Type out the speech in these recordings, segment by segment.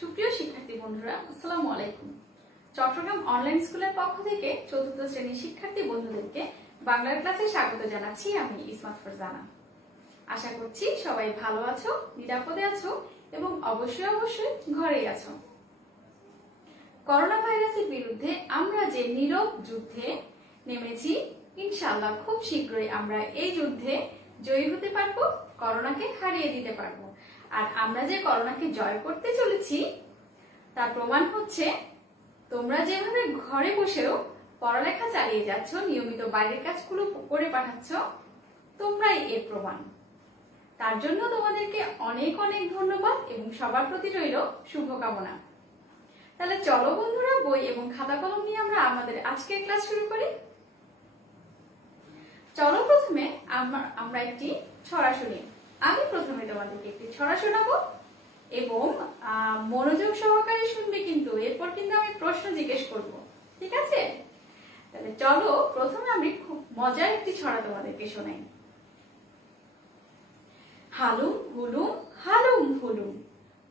সুপ্রিয় শিক্ষার্থী বন্ধুরা, আসসালামু আলাইকুম। চট্টগ্রাম অনলাইন স্কুলের পক্ষ থেকে চতুর্থ শ্রেণীর শিক্ষার্থী বন্ধুদেরকে বাংলার ক্লাসে স্বাগত জানাচ্ছি। আমি ইসমাত ফারজানা। আশা করছি সবাই ভালো আছো, নিরাপদে আছো এবং অবশ্যই ঘরেই আছো। করোনা ভাইরাসের বিরুদ্ধে আমরা যে নীরব যুদ্ধে নেমেছি, ইনশাআল্লাহ খুব শীঘ্রই আমরা এই যুদ্ধে জয়ী হতে পারবো, করোনাকে হারিয়ে দিতে পারবো। আর আমরা যে করোনাকে জয় করতে চলেছি তার প্রমাণ হচ্ছে তোমরা যেভাবে ঘরে বসেও পড়ালেখা চালিয়ে যাচ্ছ, নিয়মিত বাইরের কাজগুলো করে পাঠাচ্ছ, তোমরাই এর প্রমাণ। তার জন্য তোমাদেরকে অনেক অনেক ধন্যবাদ এবং সবার প্রতি রইল শুভকামনা। তাহলে চলো বন্ধুরা, বই এবং খাতা কলম নিয়ে আমরা আমাদের আজকের ক্লাস শুরু করি। চলো প্রথমে আমরা একটি ছড়া শুনি। আমি প্রথমে তোমাদেরকে একটি ছড়া শোনাবো এবং মনোযোগ সহকারে শুনবে, কিন্তু এরপর কিন্তু আমি প্রশ্ন জিজ্ঞেস করব, ঠিক আছে? তাহলে চলো প্রথমে আমি খুব মজার একটি ছড়া তোমাদেরকে শোনাই। হালুম হুলুম হালুম হুলুম,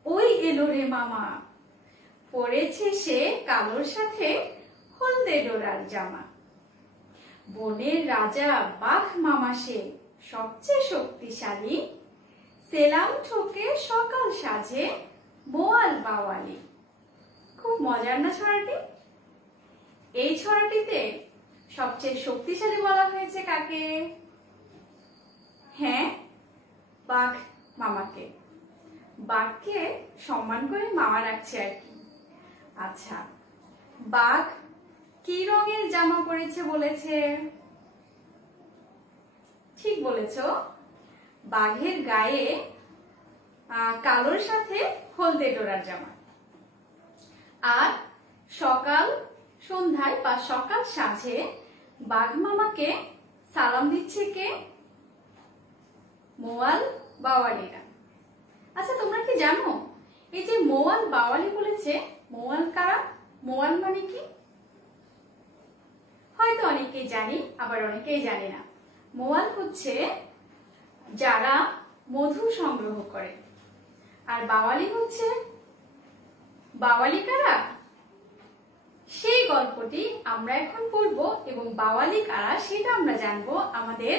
ওই এলো রে মামা, পড়েছে সে কালোর সাথে হলদে ডোরার জামা। বনের রাজা বাঘ মামা সে, সবচেয়ে শক্তিশালী, সেলাম ঠোকে সকাল সাজে বোয়াল বাওয়ালি। খুব মজার না ছড়াটি? এই ছড়াটিতে সবচেয়ে শক্তিশালী বলা হয়েছে কাকে? হ্যাঁ, বাঘ মামাকে। বাঘকে সম্মান করে মামা রাখছে আর কি। আচ্ছা, বাঘ কি রঙের জামা পরেছে বলেছে? ঠিক বলেছো, বাঘের গায়ে কালোর সাথে হলদে ডোরার জামা। আর সকাল সন্ধ্যায় বা সকাল সাঁঝে বাঘ মামাকে সালাম দিচ্ছে কে? মোয়াল বাওয়ালিরা। আচ্ছা, তোমরা কি জানো এই যে মোয়াল বাওয়ালি বলেছে, মোয়াল কারা? মোয়াল মানে কি? হয়তো অনেকেই জানি, আবার অনেকেই জানি না। মোয়াল হচ্ছে যারা মধু সংগ্রহ করে। আর বাওয়ালি হচ্ছে, বাওয়ালি কারা? সেই গল্পটি আমরা এখন পড়বো এবং বাওয়ালি কারা সেটা আমরা জানবো আমাদের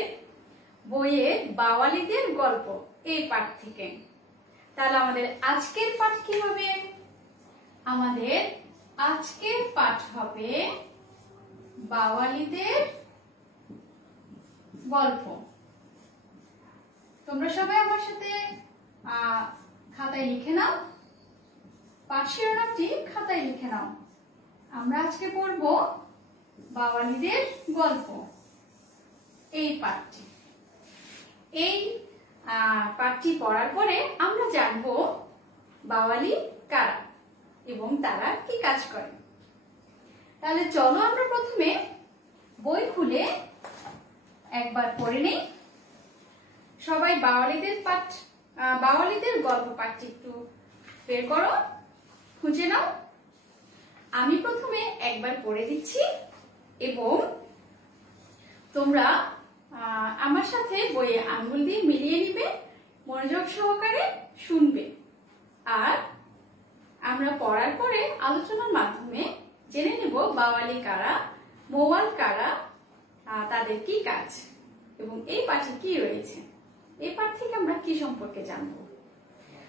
বইয়ের বাওয়ালিদের গল্প এই পাঠ থেকে। তাহলে আমাদের আজকের পাঠ কি হবে? আমাদের আজকের পাঠ হবে বাওয়ালিদের গল্প। তোমরা সবাই আমার সাথে খাতায় লিখে নাও, পাঠ শিরোনামটি খাতায় লিখে নাও। আমরা আজকে পড়ব বাওয়ালিদের গল্প এই পাঠটি। এই পাঠটি পড়ার পরে আমরা জানবো বাওয়ালি কারা এবং তারা কি কাজ করে। তাহলে চলো আমরা প্রথমে বই খুলে একবার পড়ে নেই। সবাই বাওয়ালিদের পাঠ, বাওয়ালিদের গল্প পাঠটি একটু বের করো, খুঁজে নাও। আমি প্রথমে একবার পড়ে দিচ্ছি এবং তোমরা আমার সাথে বইয়ে আঙ্গুল দিয়ে মিলিয়ে নিবে, মনোযোগ সহকারে শুনবে। আর আমরা পড়ার পরে আলোচনার মাধ্যমে জেনে নেব বাওয়ালি কারা, মোয়াল কারা, তাদের কি কাজ এবং এই পাঠে কি রয়েছে, এই পাঠ থেকে আমরা কি সম্পর্কে জানবো।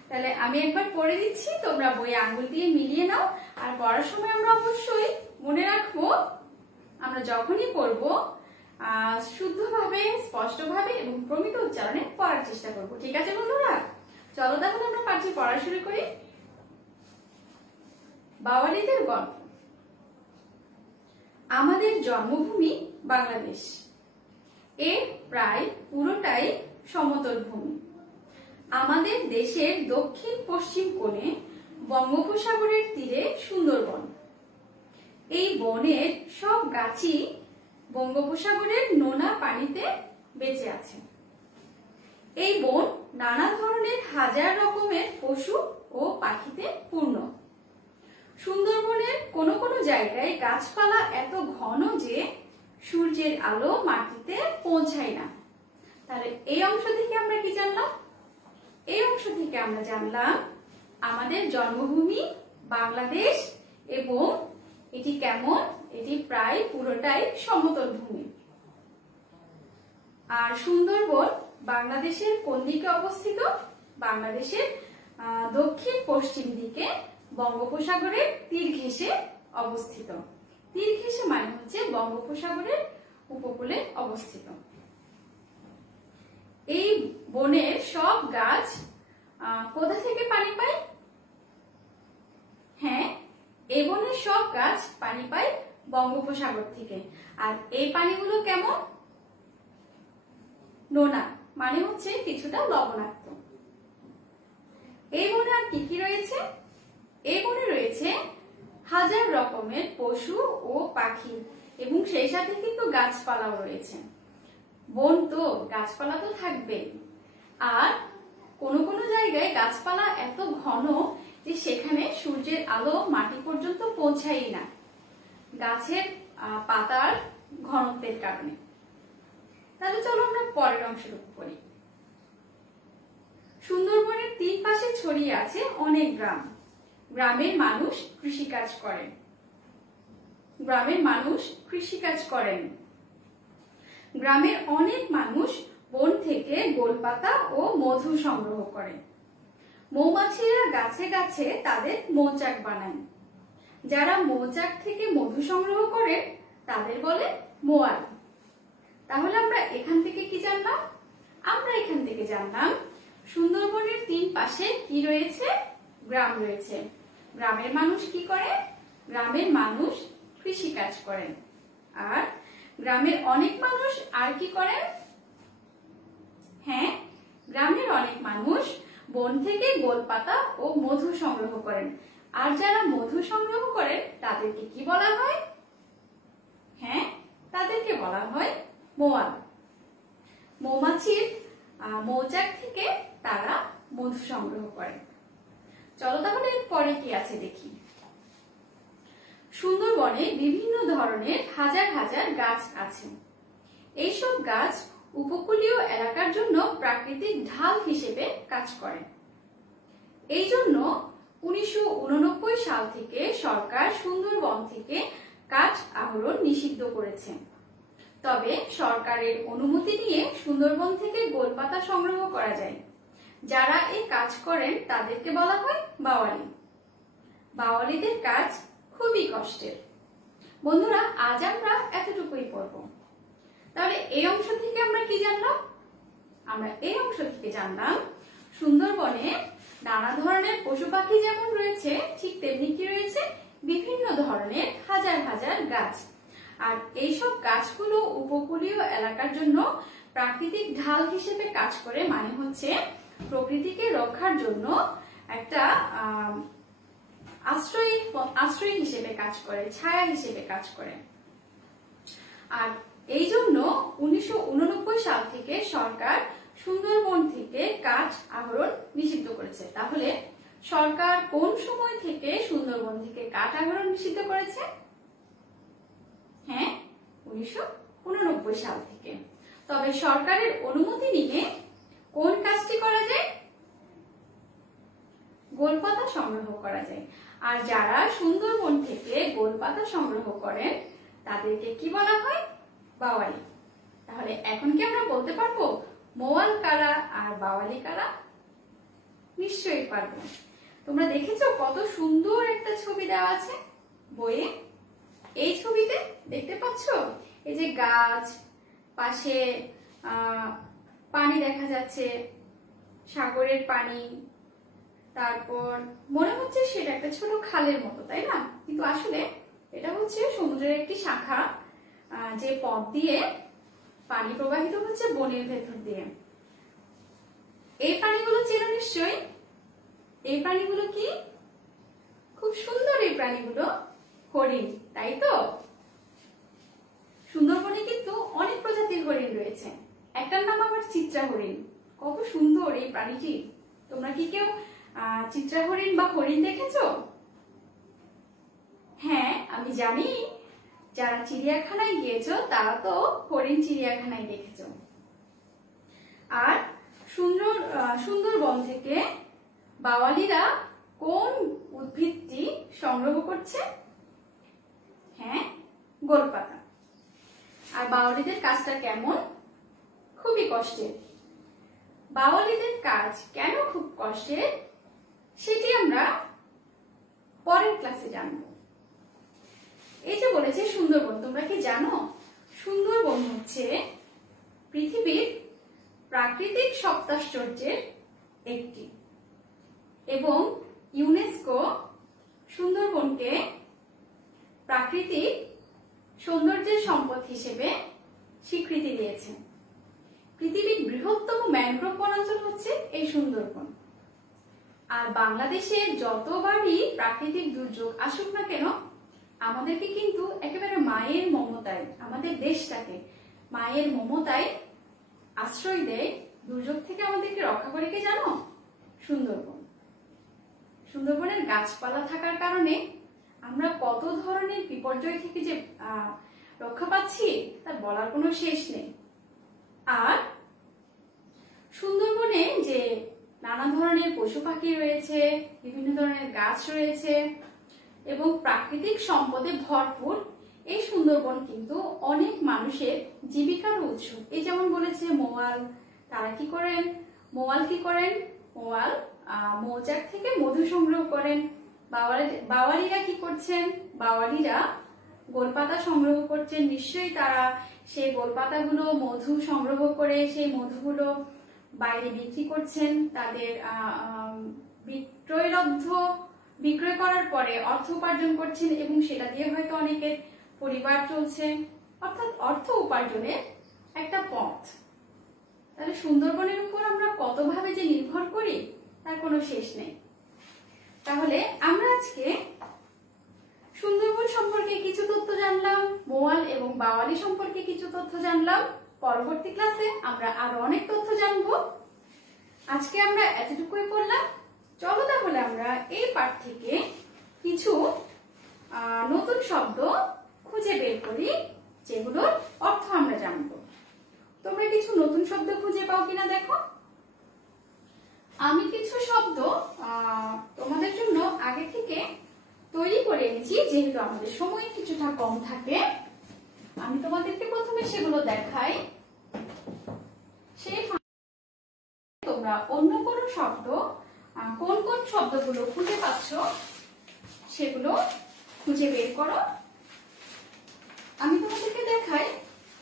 তাহলে আমি একবার পড়ে দিচ্ছি, তোমরা বই আঙ্গুল দিয়ে মিলিয়ে নাও। আর পড়ার সময় আমরা অবশ্যই মনে রাখবো, আমরা যখনই পড়বো শুদ্ধভাবে, স্পষ্টভাবে এবং প্রমিত উচ্চারণে পড়ার চেষ্টা করব, ঠিক আছে বন্ধুরা? চলো তাহলে আমরা পাঠটি পড়া শুরু করি। বাওয়ালিদের গল্প। আমাদের জন্মভূমি বাংলাদেশ। এর প্রায় পুরোটাই সমতল ভূমি। আমাদের দেশের দক্ষিণ পশ্চিম কোণে বঙ্গোপসাগরের তীরে সুন্দরবন। এই বনের সব গাছই বঙ্গোপসাগরের নোনা পানিতে বেঁচে আছে। এই বন নানা ধরনের হাজার রকমের পশু ও পাখিতে পূর্ণ। সুন্দরবনের কোনো কোনো জায়গায় গাছপালা এত ঘন যে সূর্যের আলো মাটিতে পৌঁছায় না। তাহলে এই অংশ থেকে আমরা কি জানলাম? এই অংশ থেকে আমরা জানলাম আমাদের জন্মভূমি বাংলাদেশ এবং এটি কেমন? এটি প্রায় পুরোটাই সমতল ভূমি। আর সুন্দরবন বাংলাদেশের কোন দিকে অবস্থিত? বাংলাদেশের দক্ষিণ পশ্চিম দিকে বঙ্গোপসাগরের তীর ঘেঁষে অবস্থিত। তীর ঘেঁষে মানে হচ্ছে বঙ্গোপসাগরের উপকূলে অবস্থিত। এই বনের সব গাছ কোথা থেকে পানি পায়? হ্যাঁ, এই বনের সব গাছ পানি পায় বঙ্গোপসাগর থেকে। আর এই পানিগুলো কেমন? নোনা, মানে হচ্ছে কিছুটা লবণাক্ত। এই বনে আর কি কি রয়েছে? এই বনে রয়েছে হাজার রকমের পশু ও পাখি এবং সেই সাথে কিন্তু গাছপালাও রয়েছে। বন তো গাছপালা তো থাকবে। আর কোনো কোনো জায়গায় গাছপালা এত ঘন যে সেখানে সূর্যের আলো মাটি পর্যন্ত পৌঁছায় না, গাছের পাতার ঘনত্বের কারণে। তাহলে চলো আমরা পরের অংশের উপর পড়ি। সুন্দরবনের 3 পাশে ছড়িয়ে আছে অনেক গ্রাম। গ্রামের মানুষ কৃষিকাজ করেন। গ্রামের মানুষ কৃষিকাজ করেন। গ্রামের অনেক মানুষ বন থেকে গোলপাতা ও মধু সংগ্রহ করেন। মৌমাছিরা গাছে গাছে তাদের মৌচাক বানায়। যারা মৌচাক থেকে মধু সংগ্রহ করে তাদের বলে মোয়াল। তাহলে আমরা এখান থেকে কি জানলাম? আমরা এখান থেকে জানলাম সুন্দরবনের 3 পাশে কি রয়েছে? গ্রাম রয়েছে। গ্রামের মানুষ কি করে? গ্রামের মানুষ কৃষিকাজ করেন। আর গ্রামের অনেক মানুষ আর কি করেন? হ্যাঁ, গ্রামের অনেক মানুষ বন থেকে গোলপাতা ও মধু সংগ্রহ করেন। আর যারা মধু সংগ্রহ করেন তাদেরকে কি বলা হয়? হ্যাঁ, তাদেরকে বলা হয় মোয়াল। মৌমাছির মৌচাক থেকে তারা মধু সংগ্রহ করে। চলো তাহলে পরে কি আছে দেখি। সুন্দরবনে বিভিন্ন ধরনের হাজার হাজার গাছ আছে। এইসব গাছ উপকূলীয় এলাকার জন্য প্রাকৃতিক ঢাল হিসেবে কাজ করে। এই জন্য 1989 সাল থেকে সরকার সুন্দরবন থেকে কাঠ আহরণ নিষিদ্ধ করেছে। তবে সরকারের অনুমতি নিয়ে সুন্দরবন থেকে গোলপাতা সংগ্রহ করা যায়। যারা এই কাজ করেন তাদেরকে বলা হয় বাওয়ালি। বাওয়ালিদের কাজ খুবই কষ্টের। বন্ধুরা, আজ আমরা এতটুকুই পড়ব। তাহলে এই অংশ থেকে আমরা কি জানলাম? আমরা এই অংশ থেকে জানলাম সুন্দরবনে নানা ধরনের পশু পাখি যেমন রয়েছে ঠিক তেমনি কি রয়েছে? বিভিন্ন ধরনের হাজার হাজার গাছ। আর এইসব গাছগুলো উপকূলীয় এলাকার জন্য প্রাকৃতিক ঢাল হিসেবে কাজ করে, মানে হচ্ছে প্রকৃতিকে রক্ষার জন্য একটা আশ্রয় হিসেবে কাজ করে, ছায়া হিসেবে কাজ করে। আর এই জন্য 1989 সাল থেকে সরকার সুন্দরবন থেকে কাঠ আহরণ নিষিদ্ধ করেছে। তাহলে সরকার কোন সময় থেকে সুন্দরবন থেকে কাঠ আহরণ নিষিদ্ধ করেছে? হ্যাঁ, 1989 সাল থেকে। তবে সরকারের অনুমতি নিয়ে কোন কাজটি করা যায়? গোলপাতা সংগ্রহ করা যায়। আর যারা সুন্দরবন থেকে গোলপাতা সংগ্রহ করেন তাদেরকে কি বলা হয়? বাওয়ালি। তাহলে এখন কি আমরা বলতে পারবো মোয়াল কারা আর বাওয়ালি কারা? নিশ্চয়ই পারবো। তোমরা দেখেছো কত সুন্দর একটা ছবি দেওয়া আছে বইয়ে? এই ছবিতে দেখতে পাচ্ছ এই যে গাছ, পাশে পানি দেখা যাচ্ছে, সাগরের পানি। তারপর মনে হচ্ছে সেটা একটা ছোট খালের মতো, তাই না? কিন্তু আসলে এটা হচ্ছে সমুদ্রের একটি শাখা, যে পথ দিয়ে পানি প্রবাহিত হচ্ছে বনের ভেতর দিয়ে। এই পানিগুলো চেনো নিশ্চয়ই। এই প্রাণীগুলো কি? খুব সুন্দর এই প্রাণীগুলো। হরিণ, তাই তো? সুন্দরবনে কিন্তু অনেক প্রজাতির হরিণ রয়েছে। একটার নাম আবার চিত্রা হরিণ। কত সুন্দর এই প্রাণীটি। তোমরা কি কেউ চিত্রা হরিণ বা হরিণ দেখেছো? হ্যাঁ, আমি জানি যারা চিড়িয়াখানায় গিয়েছো তারা তো হরিণ চিড়িয়াখানায় দেখেছো। আর সুন্দরবন থেকে বাওয়ালিরা কোন উদ্ভিদটি সংগ্রহ করছে? হ্যাঁ, গোলপাতা। আর বাওয়ালিদের কাজটা কেমন? খুবই কষ্টের। বাওয়ালিদের কাজ কেন খুব কষ্টের সেটি আমরা পরের ক্লাসে জানবো। এই যে বলেছে সুন্দরবন, তোমরা কি জানো সুন্দরবন হচ্ছে পৃথিবীর প্রাকৃতিক সপ্তাশ্চর্যের একটি, এবং ইউনেস্কো সুন্দরবনকে প্রাকৃতিক সৌন্দর্যের সম্পদ হিসেবে স্বীকৃতি দিয়েছে। পৃথিবীর বৃহত্তম ম্যানগ্রোভ বনাঞ্চল হচ্ছে এই সুন্দরবন। আর বাংলাদেশের যতবারই প্রাকৃতিক দুর্যোগ আসুক না কেন, আমাদেরকে কিন্তু একেবারে মায়ের মমতায়, আমাদের দেশটাকে মায়ের মমতায় আশ্রয় দেয়। দুর্যোগ থেকে আমাদেরকে রক্ষা করে কে জানো? সুন্দরবন। সুন্দরবনের গাছপালা থাকার কারণে আমরা কত ধরনের বিপর্যয় থেকে যে রক্ষা পাচ্ছি তা বলার কোনো শেষ নেই। আর সুন্দরবনে যে নানা ধরনের পশু পাখি রয়েছে, বিভিন্ন ধরনের গাছ রয়েছে এবং প্রাকৃতিক সম্পদে ভরপুর এই সুন্দরবন কিন্তু অনেক মানুষের জীবিকার উৎস। এই যেমন বলেছে মৌয়াল, তারা কি করেন? মৌয়াল কি করেন? মৌয়াল মৌচাক থেকে মধু সংগ্রহ করেন। বাওয়ালিরা কি করছেন? বাওয়ালিরা গোলপাতা সংগ্রহ করছেন। নিশ্চয়ই তারা সেই গোলপাতাগুলো মধু সংগ্রহ করে সেই মধুগুলো বাইরে বিক্রি করছেন। তাদের বিক্রয় করার পরে অর্থ উপার্জন করছেন এবং সেটা দিয়ে হয়তো অনেকের পরিবার চলছে, অর্থাৎ অর্থ উপার্জনের একটা পথ। তাহলে সুন্দরবনের উপর আমরা কতভাবে যে নির্ভর করি তার কোনো শেষ নেই। তাহলে আমরা আজকে সুন্দরবন সম্পর্কে কিছু তথ্য জানলাম, মৌয়াল এবং বাওয়ালি সম্পর্কে কিছু তথ্য জানলাম। পরবর্তী ক্লাসে আমরা আরো অনেক তথ্য জানবো। আজকে আমরা এতটুকুই পড়লাম। চলো তাহলে আমরা এই পাঠ থেকে কিছু নতুন শব্দ খুঁজে বের করি, যেগুলোর অর্থ আমরা জানবো। তোমরা কিছু নতুন শব্দ খুঁজে পাও কিনা দেখো। আমি কিছু শব্দ তোমাদের জন্য আগে থেকে তৈরি করে এনেছি, যেহেতু আমাদের সময় কিছুটা কম থাকে। আমি তোমাদেরকে প্রথমে সেগুলো দেখাই, সেই তোমরা অন্য কোনো শব্দ, কোন কোন শব্দগুলো খুঁজে পাচ্ছ সেগুলো খুঁজে বের করো। আমি তোমাদেরকে দেখাই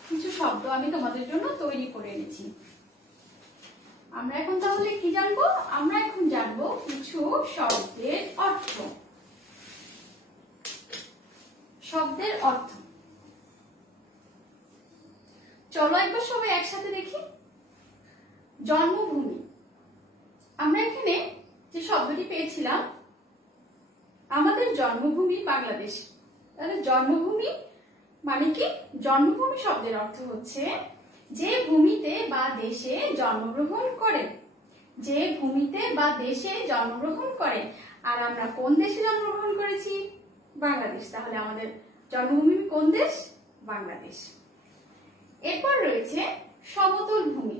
কিছু শব্দ আমি তোমাদের জন্য তৈরি করে এনেছি। আমরা এখন তাহলে কি জানবো? আমরা এখন জানবো কিছু শব্দের অর্থ। শব্দের অর্থ চলো একবার সবাই একসাথে দেখি। জন্মভূমি। আমরা এখানে যে শব্দটি পেয়েছিলাম, আমাদের জন্মভূমি বাংলাদেশ। তাহলে জন্মভূমি মানে কি? জন্মভূমি শব্দের অর্থ হচ্ছে যে ভূমিতে বা দেশে জন্মগ্রহণ করে, যে ভূমিতে বা দেশে জন্মগ্রহণ করে। আর আমরা কোন দেশে জন্মগ্রহণ করেছি? বাংলাদেশ। তাহলে আমাদের জন্মভূমি কোন দেশ? বাংলাদেশ। এরপর রয়েছে সমতল ভূমি।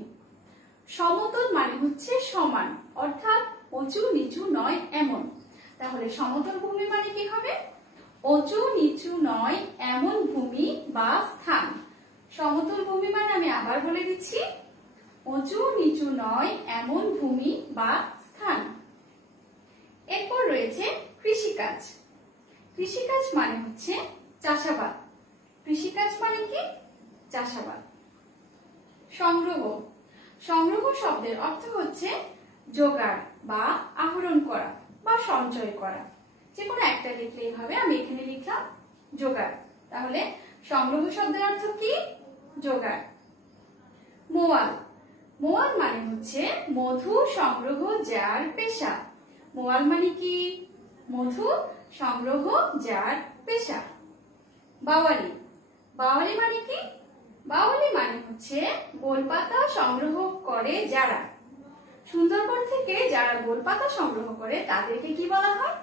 সমতল মানে হচ্ছে সমান, অর্থাৎ উঁচু নিচু নয় এমন। তাহলে সমতল ভূমি মানে কি হবে? উঁচু নিচু নয় এমন ভূমি বা স্থান। সমতল ভূমি মানে, আমি আবার বলে দিচ্ছি, উঁচু নিচু নয় এমন ভূমি বা স্থান। এরপর রয়েছে কৃষিকাজ। কৃষিকাজ মানে হচ্ছে চাষাবাদ। কৃষিকাজ মানে কি? চাষাবাদ। সংগ্রহ। সংগ্রহ শব্দের অর্থ হচ্ছে জোগাড় বা আহরণ করা বা সঞ্চয় করা। যে কোনো একটা লিখলেই হবে। আমি এখানে লিখলাম জোগাড়। তাহলে সংগ্রহ শব্দের অর্থ কি? জোগাড়। মৌয়াল। মৌয়াল মানে হচ্ছে মধু সংগ্রহ যার পেশা। মৌয়াল মানে কি? মধু সংগ্রহ যার পেশা। বাওয়ালি। বাওয়ালি মানে কি? বাওয়ালি মানে হচ্ছে গোলপাতা সংগ্রহ করে যারা। সুন্দরবন থেকে যারা গোলপাতা সংগ্রহ করে তাদেরকে কি বলা হয়?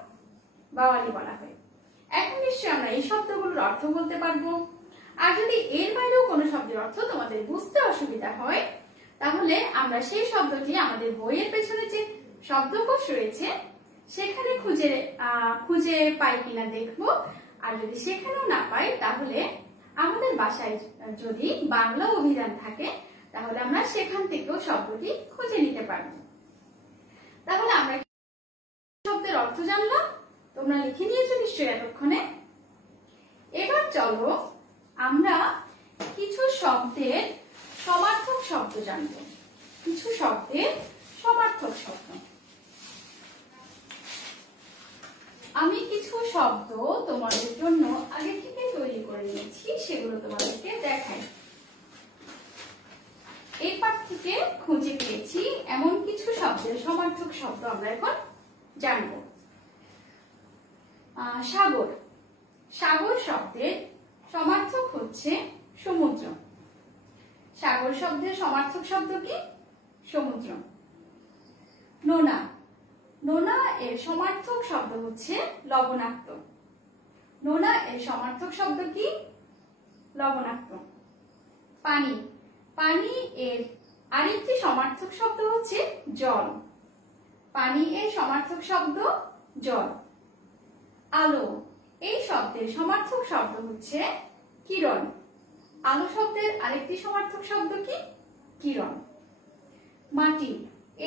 বাওয়ালি বলা হয়। এখন নিশ্চয়ই আমরা এই শব্দগুলোর অর্থ বলতে পারবো। আর যদি এর বাইরেও কোনো শব্দের অর্থ তোমাদের বুঝতে অসুবিধা হয়, তাহলে আমরা সেই শব্দটি আমাদের বইয়ের পেছনে যে শব্দকোষ রয়েছে সেখানে খুঁজে পাই কিনা দেখবো। আর যদি সেখানেও না পাই তাহলে আমাদের বাসায় যদি বাংলা অভিধান থাকে তাহলে আমরা সেখান থেকেও শব্দটি খুঁজে নিতে পারবো। তাহলে আমরা শব্দের অর্থ জানলাম, তোমরা লিখে নিয়েছো নিশ্চয়ই এতক্ষণে। এবার চলো আমরা কিছু শব্দের সমার্থক শব্দ জানবো। কিছু শব্দের সমার্থক শব্দ। আমি কিছু শব্দ তোমাদের জন্য আগে থেকে তৈরি করে নিয়েছি, সেগুলো তোমাদেরকে দেখাই। এই পাঠ থেকে খুঁজে পেয়েছি এমন কিছু শব্দের সমার্থক শব্দ আমরা এখন জানব। সাগর। সাগর শব্দের সমার্থক হচ্ছে সমুদ্র। সাগর শব্দের সমার্থক শব্দ কি? সমুদ্র। নোনা। নোনা এর সমার্থক শব্দ হচ্ছে লবণাক্ত। নোনা এর সমার্থক শব্দ কি? লবণাক্ত। পানি। পানি এর আরেকটি সমার্থক শব্দ হচ্ছে জল। পানি এর সমার্থক শব্দ জল। আলো। এই শব্দের সমার্থক শব্দ হচ্ছে কিরণ। আলো শব্দের আরেকটি সমার্থক শব্দ কি? কিরণ। মাটি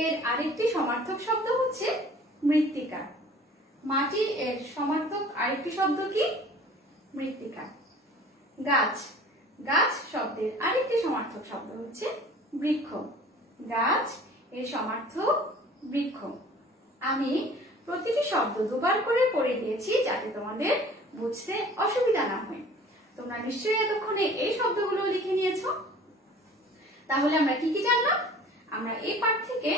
এর আরেকটি সমার্থক শব্দ হচ্ছে মৃত্তিকা। মাটি এর সমার্থক আরেকটি শব্দ কি? মৃত্তিকা। গাছ। গাছ শব্দের আরেকটি সমার্থক শব্দ হচ্ছে বৃক্ষ। গাছ এর সমার্থক বৃক্ষ। আমি প্রতিটি শব্দ দুবার করে পড়ে দিয়েছি যাতে তোমাদের বুঝতে অসুবিধা না হয়। তোমরা নিশ্চয়ই এতক্ষণে এই শব্দগুলো লিখে নিয়েছো। তাহলে আমরা কি কি জানলাম? আমরা এই পাঠ থেকে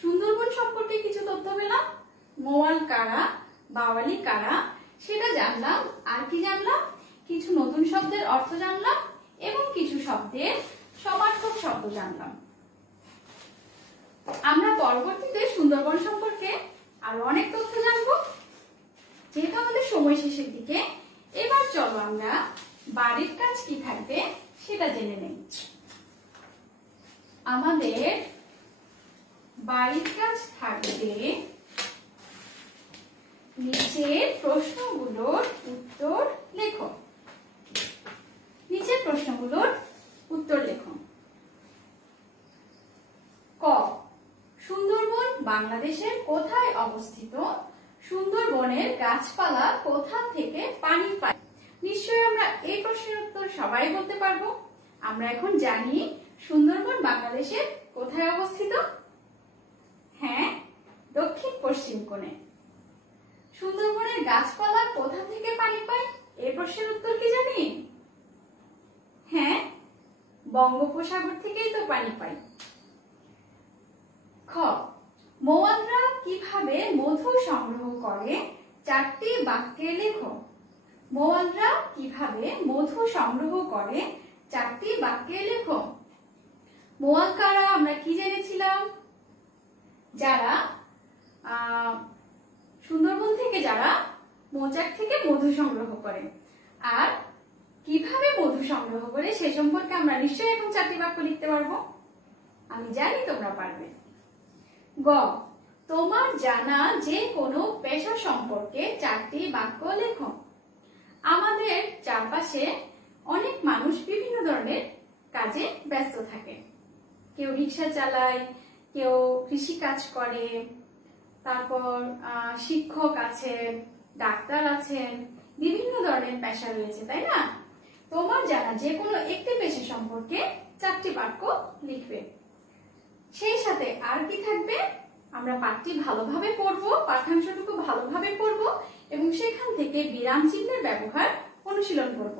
সুন্দরবন সম্পর্কে কিছু তথ্য পেলাম, মৌয়াল কারা, বাওয়ালি কারা সেটা জানলাম। আর কি জানলাম? কিছু নতুন শব্দের অর্থ জানলাম এবং কিছু শব্দের সমার্থক শব্দ জানলাম। আমরা পরবর্তীতে সুন্দরবন সম্পর্কে আরো অনেক তথ্য জানবো। যেহেতু আমাদের সময় শেষের দিকে, এবার চলো আমরা বাড়ির কাজ কি থাকবে সেটা জেনে নেই। আমাদের বাড়ির কাজ থাকবে নিচের প্রশ্নগুলোর উত্তর লেখো। নিচের প্রশ্নগুলোর উত্তর লেখো। ক, সুন্দরবন বাংলাদেশের কোথায় অবস্থিত? সুন্দরবনের গাছপালা কোথা থেকে পানি পায়? নিশ্চয়ই আমরা এই প্রশ্নের উত্তর সবাই বলতে পারবো। আমরা এখন জানি সুন্দরবন বাংলাদেশের কোথায় অবস্থিত? হ্যাঁ, দক্ষিণ পশ্চিম কোণে। সুন্দরবনের গাছপালা কোথা থেকে পানি পায়? এই প্রশ্নের উত্তর কি জানি? হ্যাঁ, বঙ্গোপসাগর থেকেই তো পানি পায়। খ, মৌয়ালরা কিভাবে মধু সংগ্রহ করে? 4টি বাক্যে লেখো। মৌয়ালরা কিভাবে মধু সংগ্রহ করে? 4টি বাক্যে লেখো। মৌয়াল কারা আমরা কি জেনেছিলাম? যারা সুন্দরবন থেকে যারা মৌচাক থেকে মধু সংগ্রহ করে। আর কিভাবে মধু সংগ্রহ করে সে সম্পর্কে আমরা নিশ্চয়ই এখন 4টি বাক্য লিখতে পারবো। আমি জানি তোমরা পারবে। গ, তোমার জানা যে কোনো পেশা সম্পর্কে 4টি বাক্য লেখো। আমাদের চারপাশে অনেক মানুষ বিভিন্ন ধরনের কাজে ব্যস্ত থাকে। কেউ রিক্সা চালায়, কেউ কৃষি কাজ করে, তারপর শিক্ষক আছেন, ডাক্তার আছেন, বিভিন্ন ধরনের পেশা রয়েছে, তাই না? তোমার জানা যে কোনো একটি পেশা সম্পর্কে 4টি বাক্য লিখবে। সেই সাথে আর কি থাকবে? আমরা পাঠটি ভালোভাবে পড়বো, পাঠ্যাংশটুকু ভালোভাবে পড়বো এবং সেখান থেকে বিরাম চিহ্নের ব্যবহার অনুশীলন করব।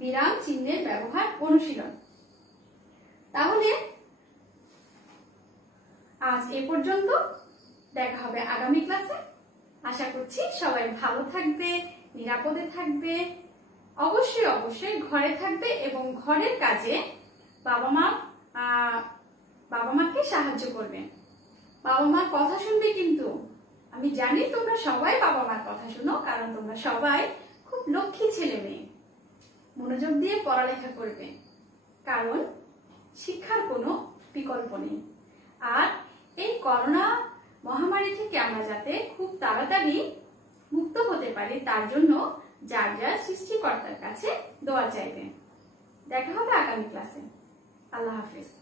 বিরাম চিহ্নের ব্যবহার অনুশীলন। তাহলে আজ এ পর্যন্ত, দেখা হবে আগামী ক্লাসে। আশা করছি সবাই ভালো থাকবে, নিরাপদে থাকবে, অবশ্যই অবশ্যই ঘরে থাকবে এবং ঘরের কাজে বাবা মাকে সাহায্য করবে। বাবা মার কথা শুনবে কিন্তু। আমি জানি তোমরা সবাই বাবা মার কথা শুনো, কারণ তোমরা সবাই খুব লক্ষ্মী ছেলে মেয়ে। মনোযোগ দিয়ে পড়ালেখা করবে, কারণ শিক্ষার কোনো বিকল্প নেই। আর এই করোনা মহামারী থেকে আমরা যাতে খুব তাড়াতাড়ি মুক্ত হতে পারি তার জন্য যার যার সৃষ্টিকর্তার কাছে দোয়া চাইবেন। দেখা হবে আগামী ক্লাসে। আল্লাহ হাফেজ।